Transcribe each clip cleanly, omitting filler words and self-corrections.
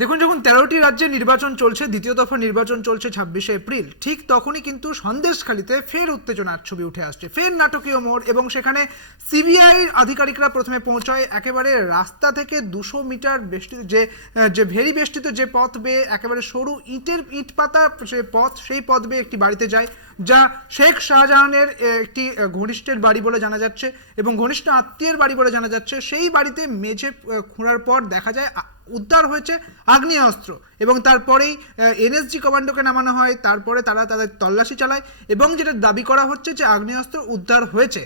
দেখুন, যখন 13টি রাজ্যে নির্বাচন চলছে, দ্বিতীয় দফা নির্বাচন চলছে 26শে এপ্রিল, ঠিক তখনই কিন্তু সন্দেশখালিতে ফের উত্তেজনার ছবি উঠে আসছে, ফের নাটকীয় মোড়। এবং সেখানে সিবিআই আধিকারিকরা প্রথমে পৌঁছায় একেবারে রাস্তা থেকে 200 মিটার বেষ্টিত যে ভেরি বেষ্টিত যে পথ বেয়ে একেবারে সরু ইট পাতা সেই পথ বেয়ে একটি বাড়িতে যায়, যা শেখ শাহজাহানের একটি ঘনিষ্ঠের বাড়ি বলে জানা যাচ্ছে এবং ঘনিষ্ঠ আত্মীয়ের বাড়ি বলে জানা যাচ্ছে। সেই বাড়িতে মেঝে খোঁড়ার পর দেখা যায় উদ্ধার হয়েছে আগ্নেয়াস্ত্র এবং তারপরেই এনএসজি কমান্ডোকে নামানো হয়। তারপরে তারা তাদের তল্লাশি চালায় এবং যেটা দাবি করা হচ্ছে যে আগ্নেয়াস্ত্র উদ্ধার হয়েছে।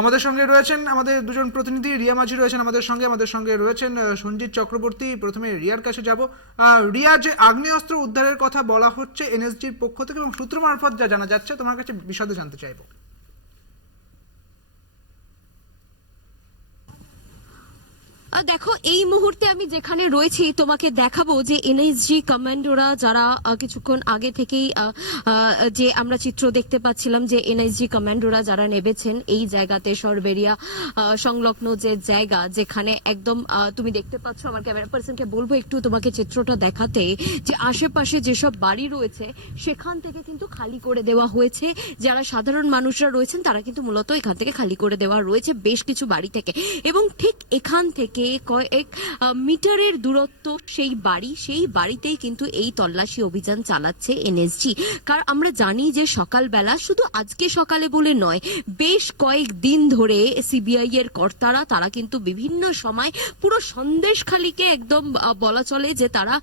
আমাদের সঙ্গে রয়েছেন আমাদের দুজন প্রতিনিধি, রিয়া মাঝি রয়েছেন আমাদের সঙ্গে রয়েছেন সঞ্জিত চক্রবর্তী। প্রথমে রিয়ার কাছে যাব। রিয়া, যে আগ্নেয়াস্ত্র উদ্ধারের কথা বলা হচ্ছে এনএসজির পক্ষ থেকে এবং সূত্র মারফত যা জানা যাচ্ছে, তোমার কাছে বিশদে জানতে চাইবো। দেখো, এই মুহূর্তে আমি যেখানে রয়েছি তোমাকে দেখাবো যে এনএসজি কমান্ডোরা যারা কিছুক্ষণ আগে থেকেই যে আমরা চিত্র দেখতে পাচ্ছিলাম যে এনএসজি কমান্ডোরা যারা নেমেছেন এই জায়গাতে সরবেরিয়া সংলগ্ন যে জায়গা, যেখানে একদম তুমি দেখতে পাচ্ছ। আমার ক্যামেরা পার্সনকে বলবো একটু তোমাকে চিত্রটা দেখাতে, যে আশেপাশে যেসব বাড়ি রয়েছে সেখান থেকে কিন্তু খালি করে দেওয়া হয়েছে। যারা সাধারণ মানুষরা রয়েছেন তারা কিন্তু মূলত এখান থেকে খালি করে দেওয়া রয়েছে বেশ কিছু বাড়ি থেকে। এবং ঠিক এখান থেকে কয়েক মিটারের দূরত্ব সেই বাড়িতেই কিন্তু এই তল্লাশি অভিযান চালাচ্ছে এনএসজি। কারণ আমরা জানি যে সকালবেলা, শুধু আজকে সকালে বলে নয়, বেশ কয়েকদিন ধরে সিবিআই এর কর্তারা তারা কিন্তু বিভিন্ন সময় পুরো সন্দেশখালিকে একদম বলা চলে যে তারা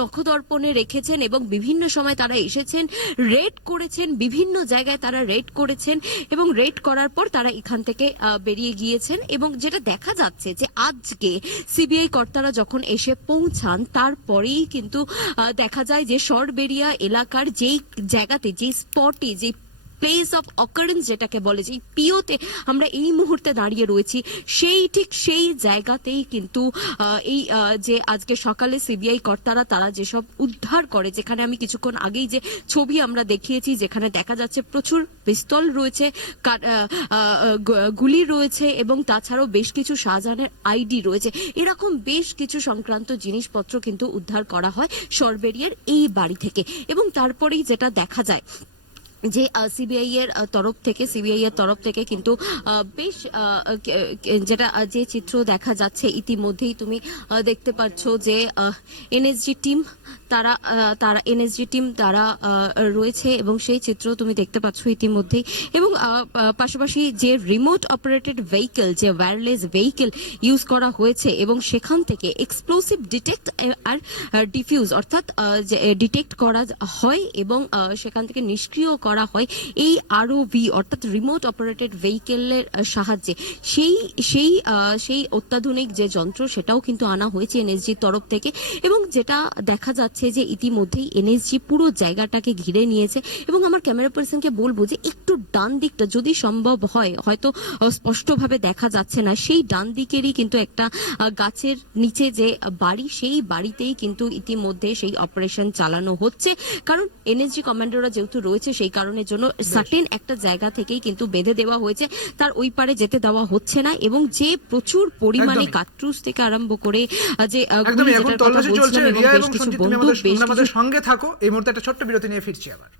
নখদর্পণে রেখেছেন এবং বিভিন্ন সময় তারা এসেছেন, রেড করেছেন, বিভিন্ন জায়গায় তারা রেড করেছেন এবং রেড করার পর তারা এখান থেকে বেরিয়ে গিয়েছেন। এবং যেটা দেখা যাচ্ছে যে আজকে সিবিআই কর্তারা যখন এসে পৌঁছান তারপরেই কিন্তু দেখা যায় যে সরবেরিয়া এলাকার যেই জায়গাতে, যে স্পটে, যে প্লেস অফ অকারেন্স যেটাকে বলে, যে পিওতে আমরা এই মুহূর্তে দাঁড়িয়ে রয়েছি, সেই জায়গাতেই কিন্তু এই যে আজকে সকালে সিবিআই কর্তারা তারা যেসব উদ্ধার করে, যেখানে আমি কিছুক্ষণ আগেই যে ছবি আমরা দেখিয়েছি, যেখানে দেখা যাচ্ছে প্রচুর পিস্তল রয়েছে, গুলি রয়েছে এবং তাছাড়াও বেশ কিছু শাহজাহানের আইডি রয়েছে, এরকম বেশ কিছু সংক্রান্ত জিনিসপত্র কিন্তু উদ্ধার করা হয় সরবেরিয়ার এই বাড়ি থেকে। এবং তারপরেই যেটা দেখা যায় যে সিবিআই এর তরফ থেকে কিন্তু বেশ যেটা যে চিত্র দেখা যাচ্ছে ইতিমধ্যেই তুমি দেখতে পাচ্ছ যে এনএসজি টিম তারা রয়েছে এবং সেই চিত্র তুমি দেখতে পাচ্ছ ইতিমধ্যেই। এবং পাশাপাশি যে রিমোট অপারেটেড ভেহিকেল, যে ওয়্যারলেস ভেহিকেল ইউজ করা হয়েছে এবং সেখান থেকে এক্সপ্লোসিভ ডিটেক্ট আর ডিফিউজ অর্থাৎ ডিটেক্ট করা হয় এবং সেখান থেকে নিষ্ক্রিয় করা হয় এই আরওভি অর্থাৎ রিমোট অপারেটেড ভেহিকেলের সাহায্যে। সেই অত্যাধুনিক যে যন্ত্র সেটাও কিন্তু আনা হয়েছে এনএসজির তরফ থেকে। এবং যেটা দেখা যাচ্ছে যে ইতিমধ্যেই এনএসজি পুরো জায়গাটাকে ঘিরে নিয়েছে। এবং আমার ক্যামেরা পার্সনকে বলবো যে একটু ডান দিকটা যদি সম্ভব হয়, হয়তো স্পষ্টভাবে দেখা যাচ্ছে না, সেই ডান দিকেরই কিন্তু একটা গাছের নিচে যে বাড়ি, সেই বাড়িতেই কিন্তু ইতিমধ্যে সেই অপারেশন চালানো হচ্ছে। কারণ এনএসজি কমান্ডোরা যেহেতু রয়েছে সেই কারণের জন্য সার্টেন একটা জায়গা থেকেই কিন্তু বেঁধে দেওয়া হয়েছে, তার ওই পারে যেতে দেওয়া হচ্ছে না। এবং যে প্রচুর পরিমাণে কাটরুস থেকে আরম্ভ করে যে সঙ্গে থাকো, এই মুহূর্তে একটা ছোট্ট বিরতি নিয়ে ফিরছি আবার।